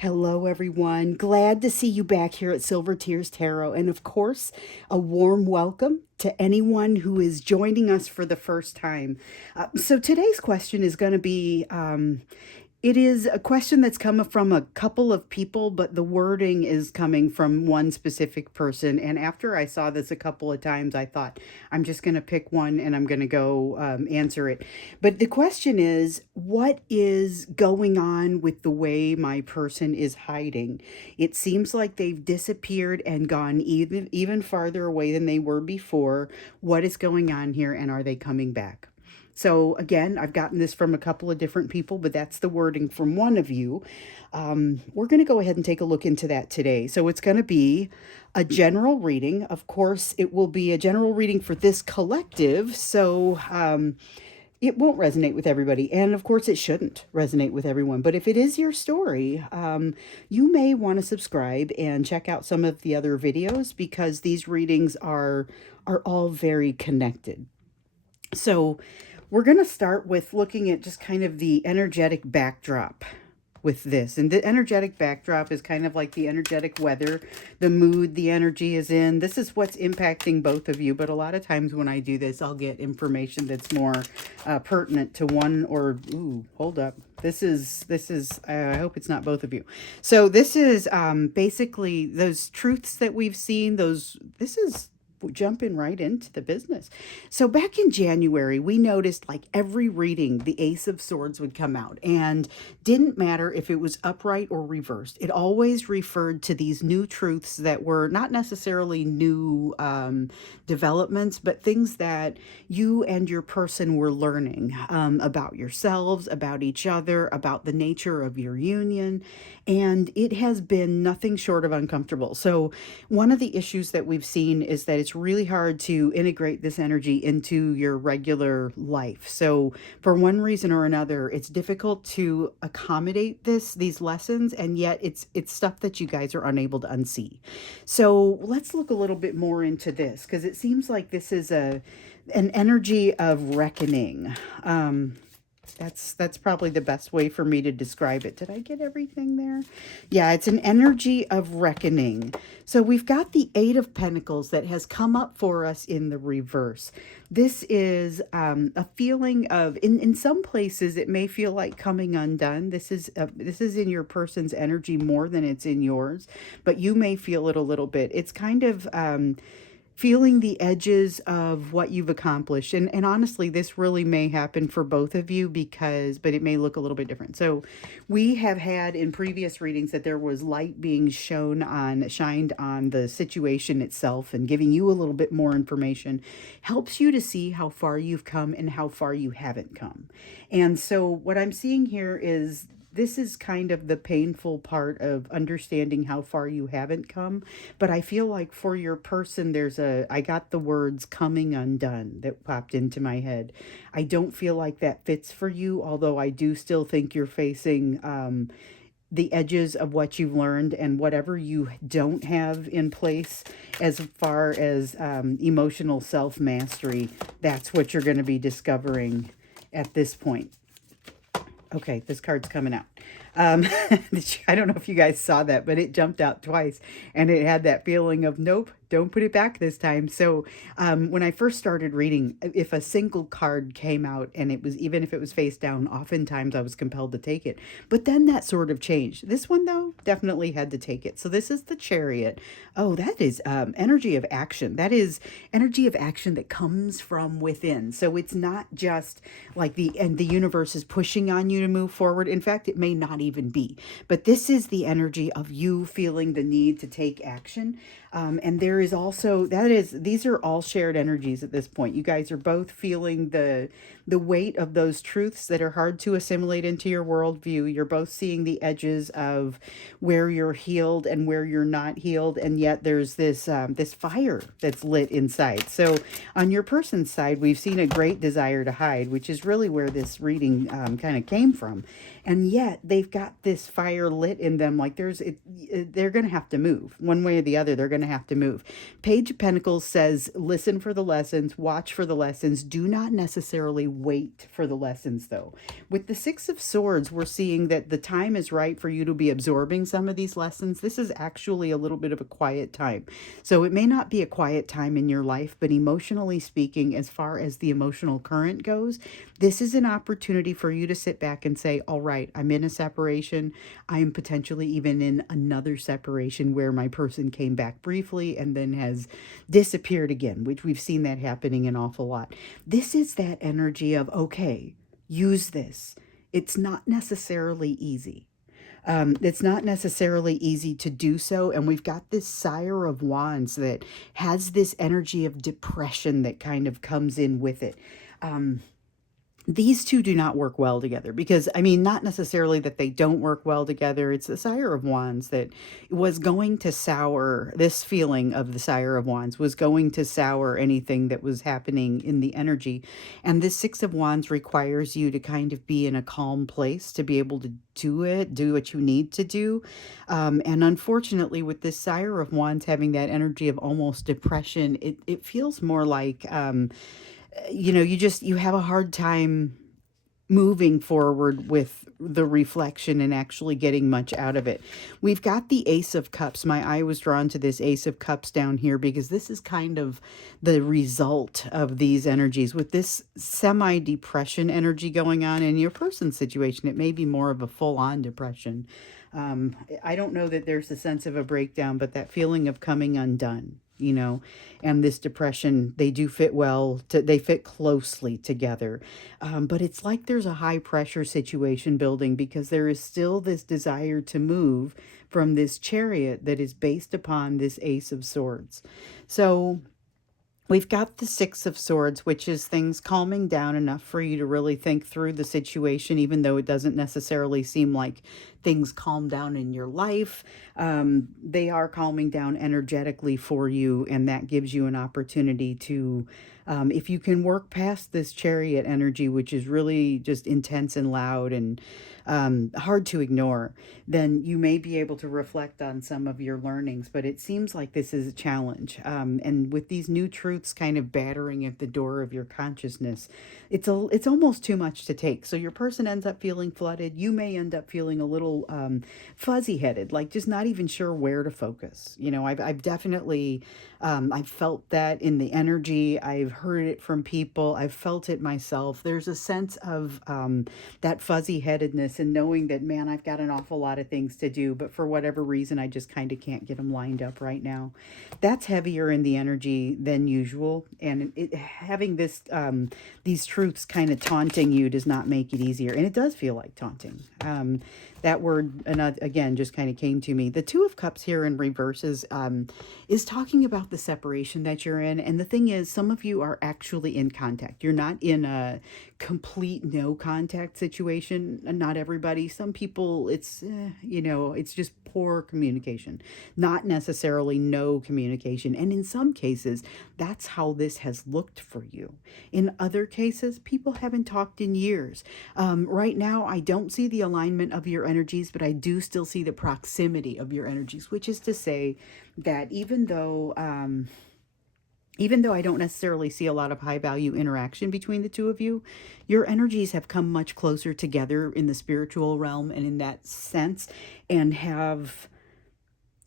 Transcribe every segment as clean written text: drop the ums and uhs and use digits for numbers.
Hello, everyone. Glad to see you back here at Silver Tears Tarot. And of course, a warm welcome to anyone who is joining us for the first time. So today's question is going to be it is a question that's come from a couple of people, but the wording is coming from one specific person. And after I saw this a couple of times, I thought, I'm just going to pick one and I'm going to go answer it. But the question is, what is going on with the way my person is hiding? It seems like they've disappeared and gone even farther away than they were before. What is going on here, and are they coming back? So again, I've gotten this from a couple of different people, but that's the wording from one of you. We're going to go ahead and take a look into that today. So it's going to be a general reading. Of course, it will be a general reading for this collective. So it won't resonate with everybody. And of course, it shouldn't resonate with everyone. But if it is your story, you may want to subscribe and check out some of the other videos because these readings are all very connected. So we're going to start with looking at just kind of the energetic backdrop with this. And the energetic backdrop is kind of like the energetic weather, the mood the energy is in. This is what's impacting both of you. But a lot of times when I do this, I'll get information that's more pertinent to one or, ooh, hold up. This is, I hope it's not both of you. So this is basically those truths that we've seen, this is jumping right into the business. So back in January, we noticed like every reading, the Ace of Swords would come out, and didn't matter if it was upright or reversed. It always referred to these new truths that were not necessarily new developments, but things that you and your person were learning about yourselves, about each other, about the nature of your union. And it has been nothing short of uncomfortable. So one of the issues that we've seen is that it's really hard to integrate this energy into your regular life. So for one reason or another, it's difficult to accommodate these lessons, and yet it's stuff that you guys are unable to unsee. So let's look a little bit more into this, because it seems like this is an energy of reckoning. That's probably the best way for me to describe it. Did I get everything there? Yeah, it's an energy of reckoning. So we've got the Eight of Pentacles that has come up for us in the reverse. This is a feeling of, in some places, it may feel like coming undone. This is in your person's energy more than it's in yours, but you may feel it a little bit. It's kind of feeling the edges of what you've accomplished. And honestly, this really may happen for both of you but it may look a little bit different. So we have had in previous readings that there was light being shined on the situation itself, and giving you a little bit more information helps you to see how far you've come and how far you haven't come. And so what I'm seeing here is this is kind of the painful part of understanding how far you haven't come. But I feel like for your person, I got the words coming undone that popped into my head. I don't feel like that fits for you, although I do still think you're facing the edges of what you've learned, and whatever you don't have in place as far as emotional self-mastery, that's what you're going to be discovering at this point. Okay, this card's coming out. I don't know if you guys saw that, but it jumped out twice, and it had that feeling of, nope, don't put it back this time. So when I first started reading, if a single card came out and it was, even if it was face down, oftentimes I was compelled to take it. But then that sort of changed. This one, though, definitely had to take it. So this is the Chariot. Oh, that is energy of action. That is energy of action that comes from within. So it's not just like the universe is pushing on you to move forward. In fact, it may not even be. But this is the energy of you feeling the need to take action. And there is also, these are all shared energies at this point. You guys are both feeling the weight of those truths that are hard to assimilate into your worldview. You're both seeing the edges of where you're healed and where you're not healed. And yet there's this fire that's lit inside. So on your person's side, we've seen a great desire to hide, which is really where this reading kind of came from. And yet they've got this fire lit in them. Like they're going to have to move one way or the other. They're going to have to move. Page of Pentacles says, listen for the lessons, watch for the lessons. Do not necessarily wait for the lessons, though. With the Six of Swords, we're seeing that the time is right for you to be absorbing some of these lessons. This is actually a little bit of a quiet time. So it may not be a quiet time in your life, but emotionally speaking, as far as the emotional current goes, this is an opportunity for you to sit back and say, all right, I'm in a separation. I am potentially even in another separation where my person came back briefly and then has disappeared again, which we've seen that happening an awful lot. This is that energy of, okay, use this. It's not necessarily easy. It's not necessarily easy to do so. And we've got this Sire of Wands that has this energy of depression that kind of comes in with it. These two do not work well together because, I mean, not necessarily that they don't work well together. It's the Sire of Wands that was going to sour, this feeling of the Sire of Wands was going to sour anything that was happening in the energy. And this Six of Wands requires you to kind of be in a calm place to be able to do what you need to do. And unfortunately, with this Sire of Wands having that energy of almost depression, it feels more like, you have a hard time moving forward with the reflection and actually getting much out of it. We've got the Ace of Cups. My eye was drawn to this Ace of Cups down here because this is kind of the result of these energies. With this semi-depression energy going on in your person's situation, it may be more of a full-on depression. I don't know that there's a sense of a breakdown, but that feeling of coming undone, and this depression, they do fit they fit closely together. But it's like there's a high pressure situation building because there is still this desire to move from this Chariot that is based upon this Ace of Swords. So we've got the Six of Swords, which is things calming down enough for you to really think through the situation, even though it doesn't necessarily seem like things calm down in your life. They are calming down energetically for you, and that gives you an opportunity to, if you can work past this Chariot energy, which is really just intense and loud and hard to ignore, then you may be able to reflect on some of your learnings. But it seems like this is a challenge. And with these new truths kind of battering at the door of your consciousness, it's almost too much to take. So your person ends up feeling flooded. You may end up feeling a little fuzzy-headed, like just not even sure where to focus. I've definitely I've felt that in the energy. I've heard it from people. I've felt it myself. There's a sense of that fuzzy-headedness and knowing that, man, I've got an awful lot of things to do, but for whatever reason, I just kind of can't get them lined up right now. That's heavier in the energy than usual, and having these truths kind of taunting you does not make it easier, and it does feel like taunting. That word, again, just kind of came to me. The Two of Cups here in reverse is talking about the separation that you're in. And the thing is, some of you are actually in contact. You're not in a complete no contact situation. Not everybody. Some people, it's just poor communication, not necessarily no communication. And in some cases, that's how this has looked for you. In other cases, people haven't talked in years. Right now, I don't see the alignment of your energies, but I do still see the proximity of your energies, which is to say that even though I don't necessarily see a lot of high value interaction between the two of you, your energies have come much closer together in the spiritual realm and in that sense, and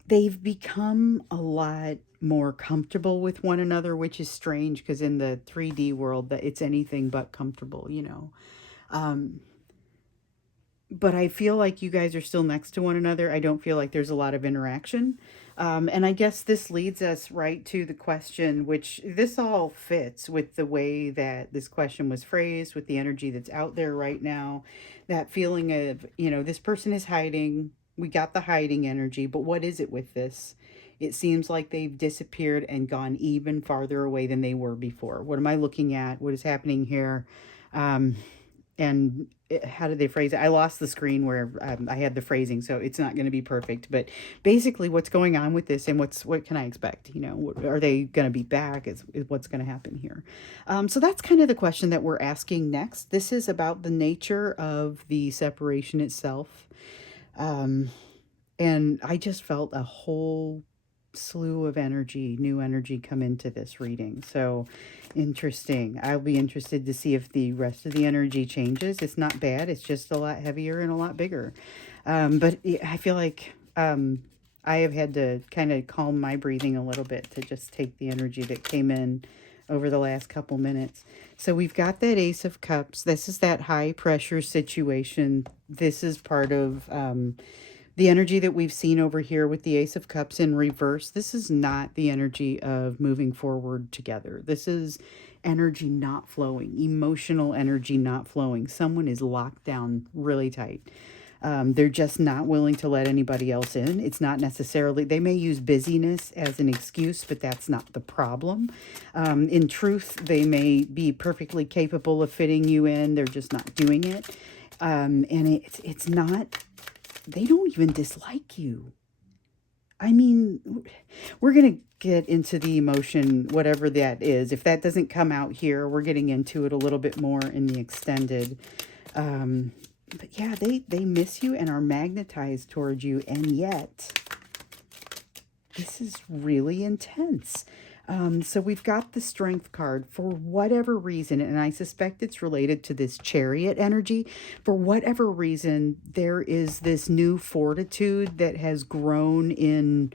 they've become a lot more comfortable with one another, which is strange because in the 3D world that it's anything but comfortable, but I feel like you guys are still next to one another. I don't feel like there's a lot of interaction. And I guess this leads us right to the question, which this all fits with the way that this question was phrased, with the energy that's out there right now. That feeling of, this person is hiding. We got the hiding energy, but what is it with this? It seems like they've disappeared and gone even farther away than they were before. What am I looking at? What is happening here? and how did they phrase it? I lost the screen where I had the phrasing, so it's not going to be perfect. But basically, what's going on with this, and what can I expect? Are they going to be back? Is what's going to happen here? So that's kind of the question that we're asking next. This is about the nature of the separation itself. Um, and I just felt a whole slew of energy, new energy come into this reading. So interesting. I'll be interested to see if the rest of the energy changes. It's not bad. It's just a lot heavier and a lot bigger. But I feel like I have had to kind of calm my breathing a little bit to just take the energy that came in over the last couple minutes. So we've got that Ace of Cups. This is that high pressure situation. This is part of the energy that we've seen over here with the Ace of Cups in reverse. This is not the energy of moving forward together. This is energy not flowing, emotional energy not flowing. Someone is locked down really tight. They're just not willing to let anybody else in. It's not necessarily, they may use busyness as an excuse, but that's not the problem. In truth, they may be perfectly capable of fitting you in. They're just not doing it. And it's not, they don't even dislike you. I mean, we're going to get into the emotion, whatever that is. If that doesn't come out here, we're getting into it a little bit more in the extended. But yeah, they miss you and are magnetized towards you. And yet, this is really intense. So we've got the Strength card for whatever reason, and I suspect it's related to this Chariot energy. For whatever reason, there is this new fortitude that has grown in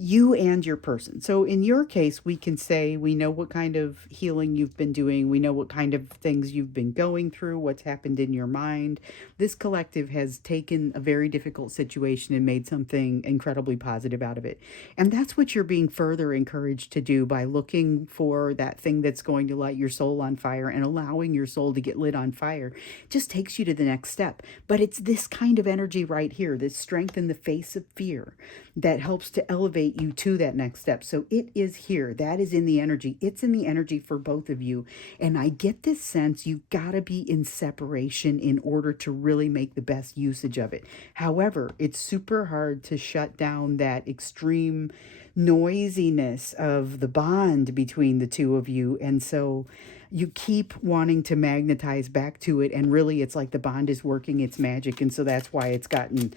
you and your person. So in your case, we can say we know what kind of healing you've been doing. We know what kind of things you've been going through, what's happened in your mind. This collective has taken a very difficult situation and made something incredibly positive out of it. And that's what you're being further encouraged to do by looking for that thing that's going to light your soul on fire and allowing your soul to get lit on fire. It just takes you to the next step. But it's this kind of energy right here, this strength in the face of fear, that helps to elevate you to that next step. So it is here. That is in the energy. It's in the energy for both of you. And I get this sense you've got to be in separation in order to really make the best usage of it. However, it's super hard to shut down that extreme noisiness of the bond between the two of you. And so you keep wanting to magnetize back to it. And really, it's like the bond is working its magic. And so that's why it's gotten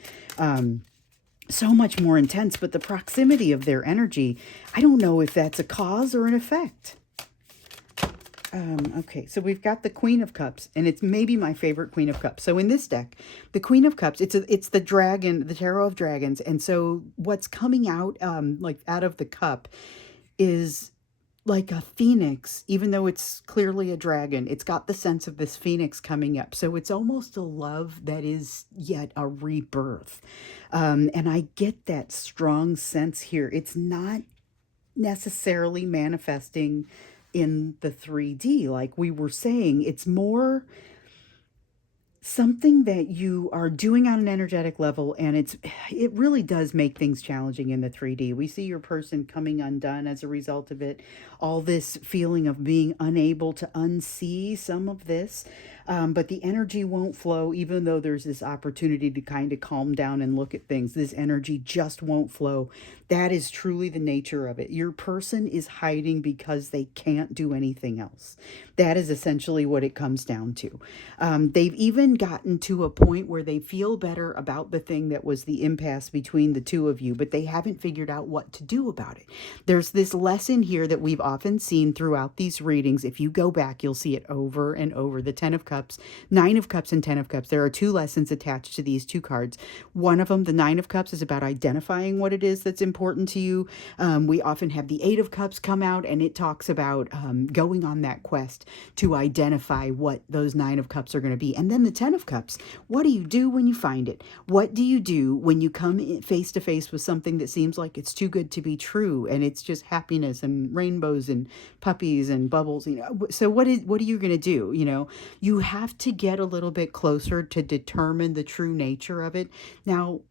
so much more intense. But the proximity of their energy, I don't know if that's a cause or an effect. Okay, so we've got the Queen of Cups, and it's maybe my favorite Queen of Cups. So in this deck, the Queen of Cups, it's the dragon, the Tarot of Dragons. And so what's coming out, like out of the cup, is like a phoenix. Even though it's clearly a dragon, it's got the sense of this phoenix coming up. So it's almost a love that is yet a rebirth. And I get that strong sense here. It's not necessarily manifesting in the 3D like we were saying. It's more something that you are doing on an energetic level, and it really does make things challenging in the 3D. We see your person coming undone as a result of it, all this feeling of being unable to unsee some of this. But the energy won't flow, even though there's this opportunity to kind of calm down and look at things. This energy just won't flow. That is truly the nature of it. Your person is hiding because they can't do anything else. That is essentially what it comes down to. They've even gotten to a point where they feel better about the thing that was the impasse between the two of you, but they haven't figured out what to do about it. There's this lesson here that we've often seen throughout these readings. If you go back, you'll see it over and over. The 10 of Cups, 9 of Cups, and 10 of Cups. There are two lessons attached to these two cards. One of them, the 9 of Cups, is about identifying what it is that's important to you. We often have the 8 of Cups come out, and it talks about going on that quest to identify what those 9 of Cups are going to be. And then the 10 of Cups, what do you do when you find it? What do you do when you come face to face with something that seems like it's too good to be true, and it's just happiness and rainbows and puppies and bubbles? So what are you going to do? You have to get a little bit closer to determine the true nature of it. Now,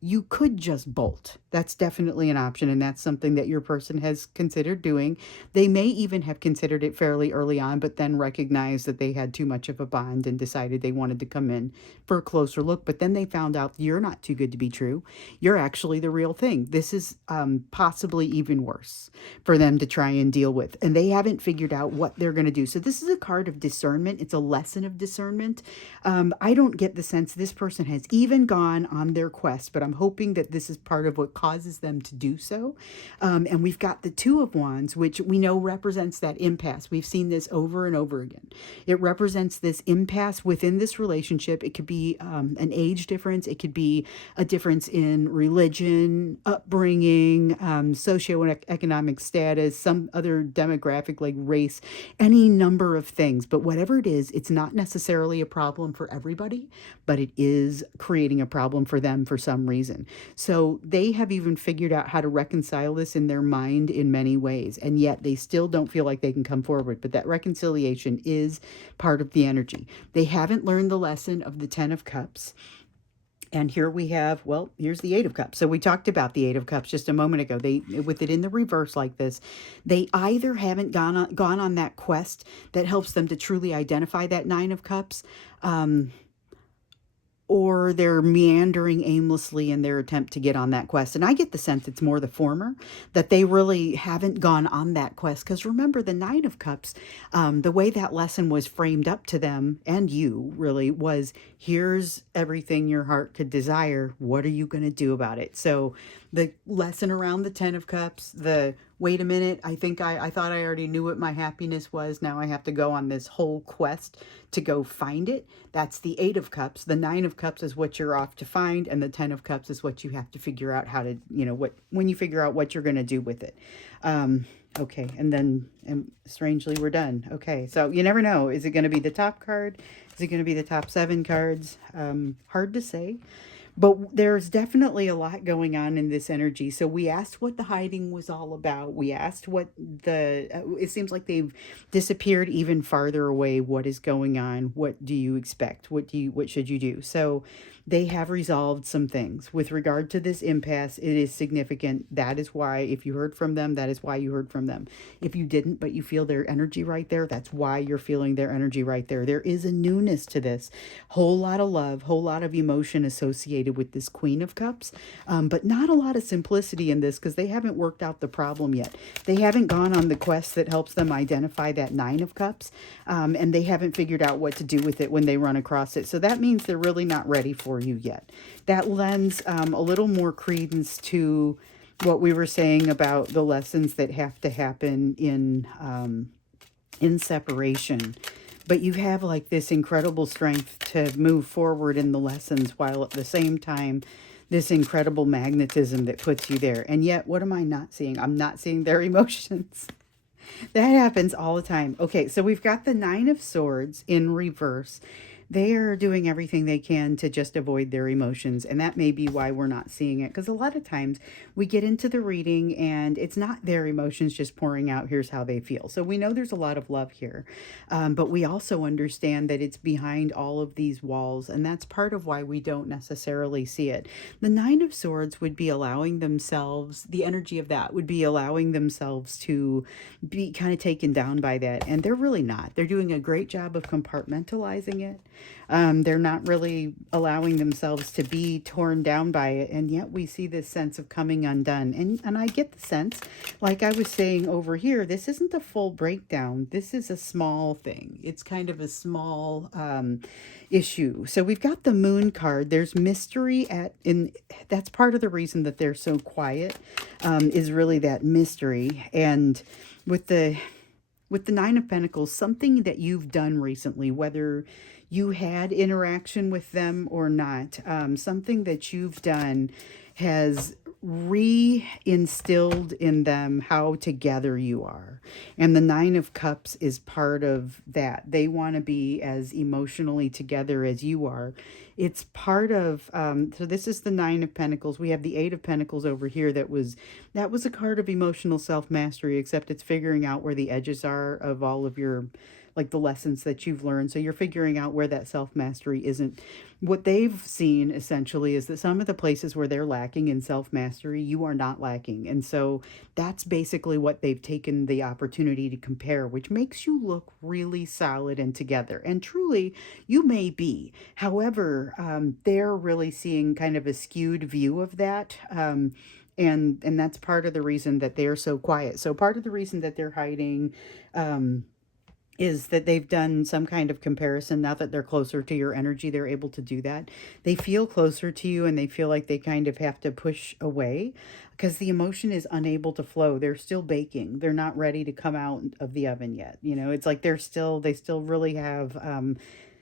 you could just bolt. That's definitely an option, and that's something that your person has considered doing. They may even have considered it fairly early on, but then recognized that they had too much of a bond and decided they wanted to come in for a closer look. But then they found out you're not too good to be true. You're actually the real thing. This is possibly even worse for them to try and deal with. And they haven't figured out what they're going to do. So this is a card of discernment. It's a lesson of discernment. I don't get the sense this person has even gone on their quest, but I'm hoping that this is part of what causes them to do so. And we've got the Two of Wands, which we know represents that impasse. We've seen this over and over again. It represents this impasse within this relationship. It could be an age difference. It could be a difference in religion, upbringing, socioeconomic status, some other demographic like race, any number of things. But whatever it is, it's not necessarily a problem for everybody, but it is creating a problem for them for some reason. So they have even figured out how to reconcile this in their mind in many ways, and yet they still don't feel like they can come forward. But that reconciliation is part of the energy. They haven't learned the lesson of the Ten of Cups. And here we have, well, here's the Eight of Cups. So we talked about the Eight of Cups just a moment ago. They, with it in the reverse like this, they either haven't gone on that quest that helps them to truly identify that Nine of Cups, or they're meandering aimlessly in their attempt to get on that quest. And I get the sense it's more the former, that they really haven't gone on that quest. Because remember, the Nine of Cups, the way that lesson was framed up to them, and you really, was here's everything your heart could desire. What are you going to do about it? So the lesson around the Ten of Cups, the wait a minute, I think I thought I already knew what my happiness was. Now I have to go on this whole quest to go find it. That's the Eight of Cups. The Nine of Cups is what you're off to find, and the Ten of Cups is what you have to figure out how to, when you figure out what you're going to do with it. Okay, and strangely, we're done. Okay, so you never know. Is it going to be the top card? Is it going to be the top 7 cards? Hard to say. But there's definitely a lot going on in this energy. So we asked what the hiding was all about. We asked what it seems like they've disappeared even farther away. What is going on? What do you expect? What should you do? So they have resolved some things. With regard to this impasse, it is significant. That is why, if you heard from them, that is why you heard from them. If you didn't, but you feel their energy right there, that's why you're feeling their energy right there. There is a newness to this. Whole lot of love, whole lot of emotion associated with this Queen of Cups, but not a lot of simplicity in this because they haven't worked out the problem yet. They haven't gone on the quest that helps them identify that Nine of Cups, and they haven't figured out what to do with it when they run across it. So that means they're really not ready for you yet. That lends a little more credence to what we were saying about the lessons that have to happen in separation. But you have like this incredible strength to move forward in the lessons while at the same time this incredible magnetism that puts you there. And yet, what am I not seeing? I'm not seeing their emotions. That happens all the time. Okay, so we've got the Nine of Swords in reverse. They are doing everything they can to just avoid their emotions, and that may be why we're not seeing it, because a lot of times we get into the reading and it's not their emotions just pouring out, here's how they feel. So we know there's a lot of love here, but we also understand that it's behind all of these walls, and that's part of why we don't necessarily see it. The Nine of Swords would be allowing themselves, the energy of that would be allowing themselves to be kind of taken down by that, and they're really not. They're doing a great job of compartmentalizing it. They're not really allowing themselves to be torn down by it, and yet we see this sense of coming undone. And I get the sense, like I was saying over here, this isn't a full breakdown. This is a small thing. It's kind of a small issue. So we've got the Moon card. There's mystery that's part of the reason that they're so quiet, is really that mystery. And with the Nine of Pentacles, something that you've done recently, whether you had interaction with them or not, something that you've done has re-instilled in them how together you are. And the Nine of Cups is part of that. They want to be as emotionally together as you are. It's part of, so this is the Nine of Pentacles. We have the Eight of Pentacles over here. That was a card of emotional self-mastery, except it's figuring out where the edges are of all of your like the lessons that you've learned. So you're figuring out where that self-mastery isn't. What they've seen essentially is that some of the places where they're lacking in self-mastery, you are not lacking. And so that's basically what they've taken the opportunity to compare, which makes you look really solid and together. And truly, you may be. However, they're really seeing kind of a skewed view of that. And that's part of the reason that they're so quiet. So part of the reason that they're hiding is that they've done some kind of comparison. Now that they're closer to your energy, they're able to do that. They feel closer to you and they feel like they kind of have to push away because the emotion is unable to flow. They're still baking. They're not ready to come out of the oven yet. You know, it's like they still really have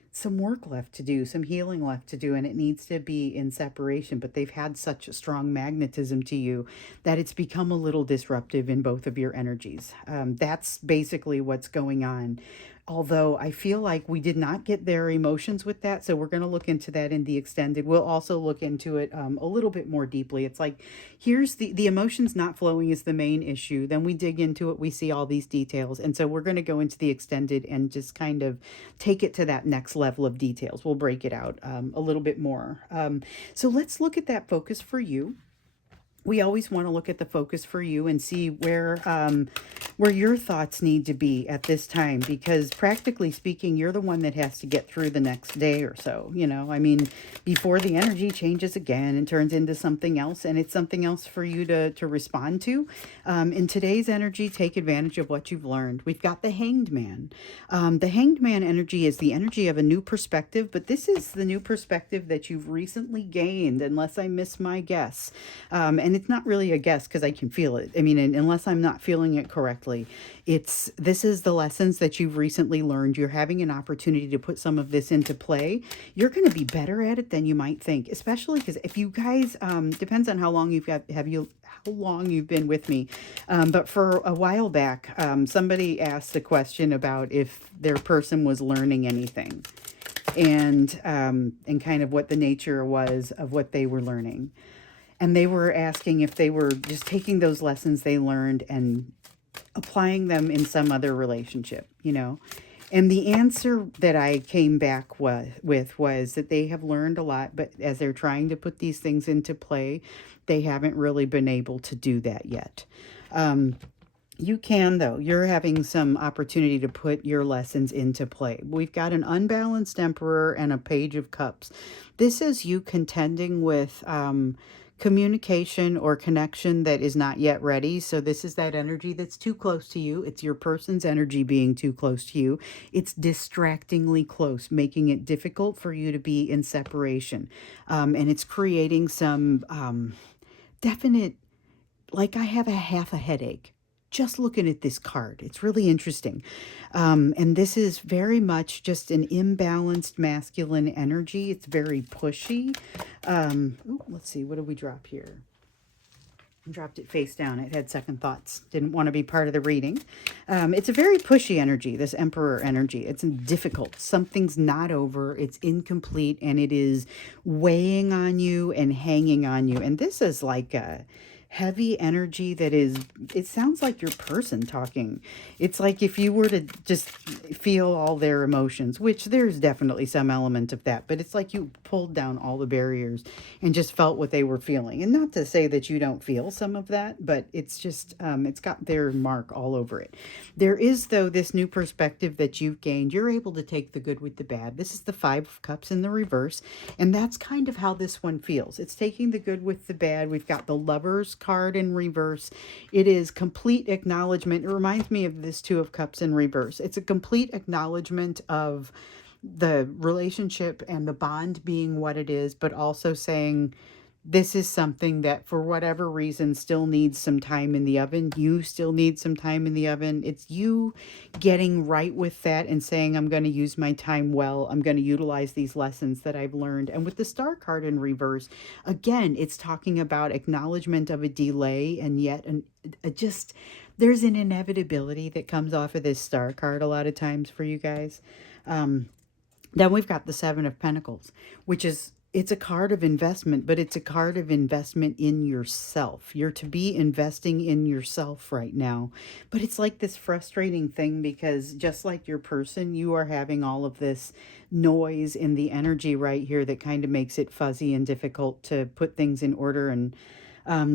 some work left to do, some healing left to do, and it needs to be in separation. But they've had such a strong magnetism to you that it's become a little disruptive in both of your energies. That's basically what's going on. Although I feel like we did not get their emotions with that, so we're going to look into that in the extended. We'll also look into it a little bit more deeply. It's like, here's the emotions not flowing is the main issue. Then we dig into it, we see all these details. And so we're going to go into the extended and just kind of take it to that next level of details. We'll break it out a little bit more. So let's look at that focus for you. We always want to look at the focus for you and see where your thoughts need to be at this time, because practically speaking, you're the one that has to get through the next day or so. You know, I mean, before the energy changes again and turns into something else, and it's something else for you to respond to. In today's energy, take advantage of what you've learned. We've got the Hanged Man. The Hanged Man energy is the energy of a new perspective, but this is the new perspective that you've recently gained, unless I miss my guess. And it's not really a guess because I can feel it. I mean, unless I'm not feeling it correctly, this is the lessons that you've recently learned. You're having an opportunity to put some of this into play. You're going to be better at it than you might think, especially because if you guys, depends on how long how long you've been with me. But for a while back, somebody asked a question about if their person was learning anything and kind of what the nature was of what they were learning. And they were asking if they were just taking those lessons they learned and applying them in some other relationship, you know. And the answer that I came back with was that they have learned a lot, but as they're trying to put these things into play, they haven't really been able to do that yet. You can, though. You're having some opportunity to put your lessons into play. We've got an unbalanced Emperor and a Page of Cups. This is you contending with communication or connection that is not yet ready. So this is that energy that's too close to you. It's your person's energy being too close to you. It's distractingly close, making it difficult for you to be in separation. And it's creating some definite, like I have half a headache just looking at this card. It's really interesting. And this is very much just an imbalanced masculine energy. It's very pushy. Let's see, what did we drop here? I dropped it face down. It had second thoughts. Didn't want to be part of the reading. It's a very pushy energy, this Emperor energy. It's difficult. Something's not over. It's incomplete, and it is weighing on you and hanging on you. And this is like a heavy energy that is, it sounds like your person talking. It's like if you were to just feel all their emotions, which there's definitely some element of that, but it's like you pulled down all the barriers and just felt what they were feeling. And not to say that you don't feel some of that, but it's just, it's got their mark all over it. There is, though, this new perspective that you've gained. You're able to take the good with the bad. This is the Five of Cups in the reverse, and that's kind of how this one feels. It's taking the good with the bad. We've got the Lovers card in reverse. It is complete acknowledgement. It reminds me of this Two of Cups in reverse. It's a complete acknowledgement of the relationship and the bond being what it is, but also saying this is something that for whatever reason still needs some time in the oven. You still need some time in the oven. It's you getting right with that and saying, I'm going to use my time well. I'm going to utilize these lessons that I've learned. And with the Star card in reverse, again, it's talking about acknowledgement of a delay, and yet there's an inevitability that comes off of this Star card a lot of times for you guys. Then we've got the Seven of Pentacles, which is It's a card of investment, but it's a card of investment in yourself. You're to be investing in yourself right now. But it's like this frustrating thing because just like your person, you are having all of this noise in the energy right here that kind of makes it fuzzy and difficult to put things in order and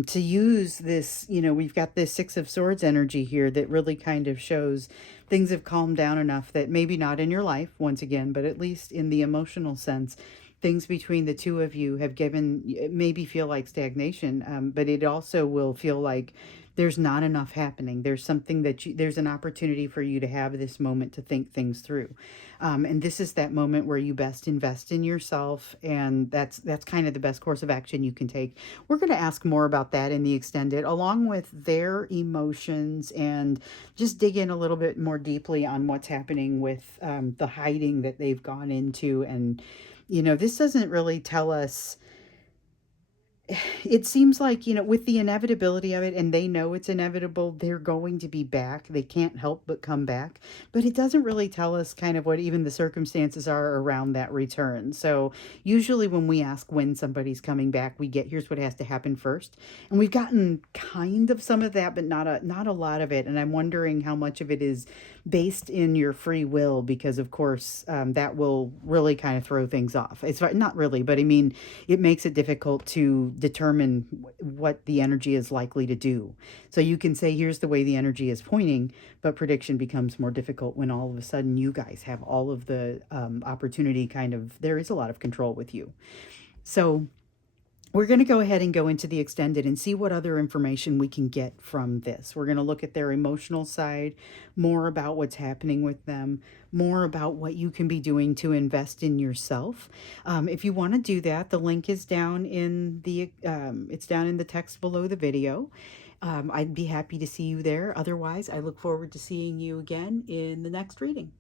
to use this, we've got this Six of Swords energy here that really kind of shows things have calmed down enough that maybe not in your life, once again, but at least in the emotional sense, things between the two of you have given, it maybe feel like stagnation, but it also will feel like there's not enough happening. There's something that there's an opportunity for you to have this moment to think things through. And this is that moment where you best invest in yourself. And that's kind of the best course of action you can take. We're going to ask more about that in the extended, along with their emotions, and just dig in a little bit more deeply on what's happening with the hiding that they've gone into. And, this doesn't really tell us, it seems like, with the inevitability of it, and they know it's inevitable, they're going to be back. They can't help but come back. But it doesn't really tell us kind of what even the circumstances are around that return. So usually when we ask when somebody's coming back, we get, here's what has to happen first. And we've gotten kind of some of that, but not a lot of it. And I'm wondering how much of it is based in your free will, because of course that will really kind of throw things off. It's not really, but I mean, it makes it difficult to determine what the energy is likely to do. So you can say, here's the way the energy is pointing, but prediction becomes more difficult when all of a sudden you guys have all of the opportunity, kind of, there is a lot of control with you. So we're going to go ahead and go into the extended and see what other information we can get from this. We're going to look at their emotional side, more about what's happening with them, more about what you can be doing to invest in yourself. If you want to do that, the link is down in it's down in the text below the video. I'd be happy to see you there. Otherwise, I look forward to seeing you again in the next reading.